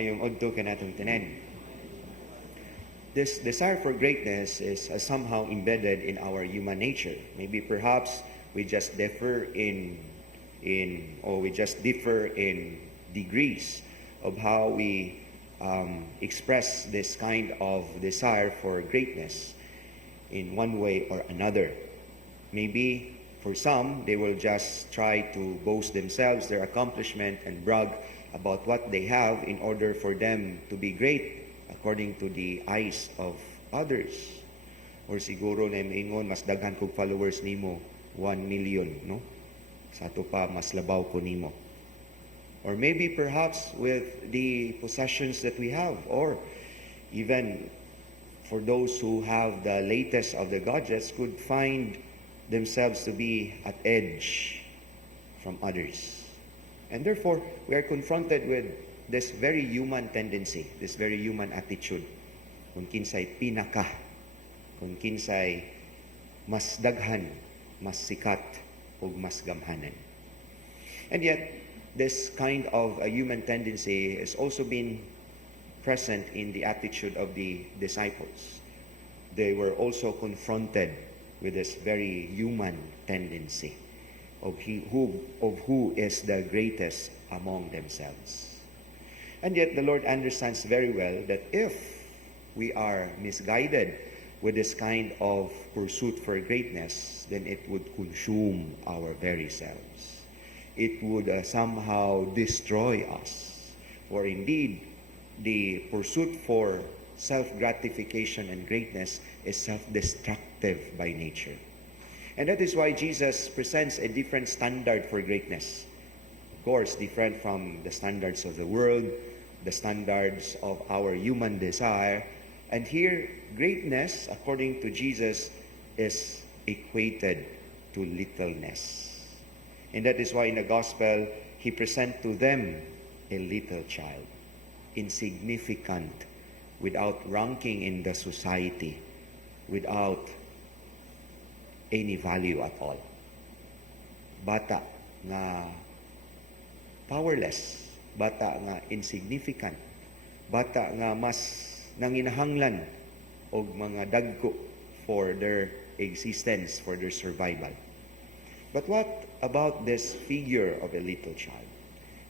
Mayong odto kanatong tanan. This desire for greatness is somehow embedded in our human nature. Maybe perhaps we just differ we just differ in degrees of how we express this kind of desire for greatness in one way or another. Maybe for some, they will just try to boast themselves, their accomplishment, and brag about what they have in order for them to be great according to the eyes of others. Or siguro na maingon, mas daghan kog followers nimo, 1 million, no? Sa ato pa, mas labaw ko nimo. Or maybe perhaps with the possessions that we have, or even for those who have the latest of the gadgets could find themselves to be at edge from others. And therefore, we are confronted with this very human tendency, this very human attitude. Kung kinsay pinaka, kung kinsay mas daghan, mas sikat, o mas gamhanan. And yet, this kind of a human tendency has also been present in the attitude of the disciples. They were also confronted with this very human tendency of who is the greatest among themselves. And yet the Lord understands very well that if we are misguided with this kind of pursuit for greatness, then it would consume our very selves. It would somehow destroy us. For indeed, the pursuit for self-gratification and greatness is self-destructive by nature. And that is why Jesus presents a different standard for greatness. Of course, different from the standards of the world, the standards of our human desire. And here, greatness, according to Jesus, is equated to littleness. And that is why in the gospel, he presents to them a little child, insignificant, without ranking in the society, without any value at all. Bata nga powerless, bata nga insignificant, bata nga mas nanginahanglan og mga dagko for their existence, for their survival. But what about this figure of a little child?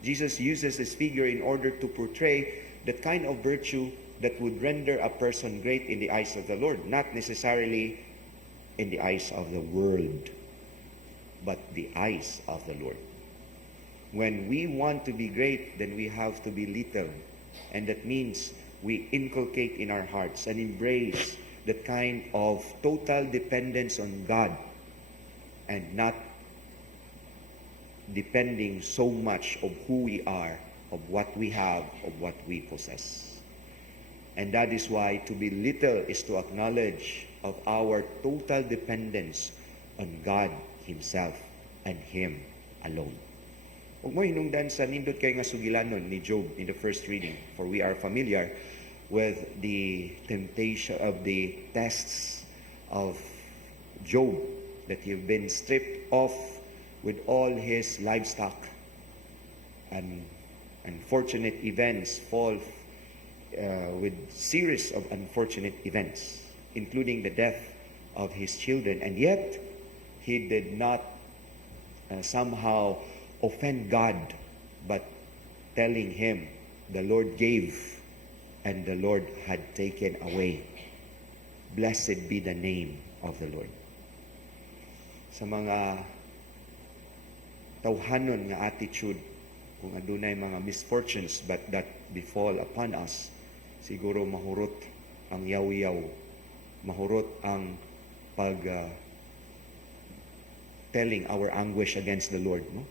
Jesus uses this figure in order to portray that kind of virtue that would render a person great in the eyes of the Lord, not necessarily in the eyes of the world, but the eyes of the Lord. When we want to be great, then we have to be little. And that means we inculcate in our hearts and embrace that kind of total dependence on God and not depending so much of who we are, of what we have, of what we possess. And that is why to be little is to acknowledge of our total dependence on God Himself and Him alone. Ug mo hinungdan sa nindot kay nga sugilanon ni Job in the first reading, for we are familiar with the temptation of the tests of Job, that he have been stripped off with all his livestock, and unfortunate events fall with series of unfortunate events, including the death of his children, and yet he did not somehow offend God, but telling him the Lord gave and the Lord had taken away. Blessed be the name of the Lord. Sa mga tawhanon nga attitude, kung adunay mga misfortunes but that befall upon us, siguro mahurot ang yaw-yaw, mahurot ang telling our anguish against the Lord, no?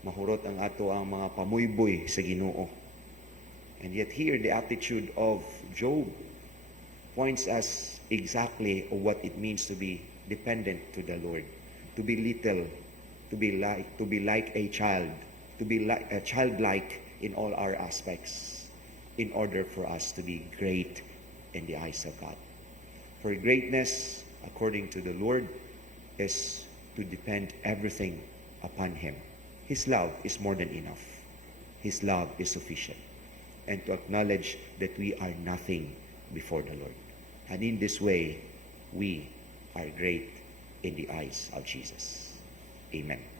Mahurot ang ato ang mga pamuyboy sa Ginoo. And yet here, the attitude of Job points us exactly of what it means to be dependent to the Lord, to be little, to be like a child, to be like a childlike in all our aspects, in order for us to be great in the eyes of God. For greatness, according to the Lord, is to depend everything upon Him. His love is more than enough. His love is sufficient. and to acknowledge that we are nothing before the Lord. And in this way, we are great in the eyes of Jesus. Amen.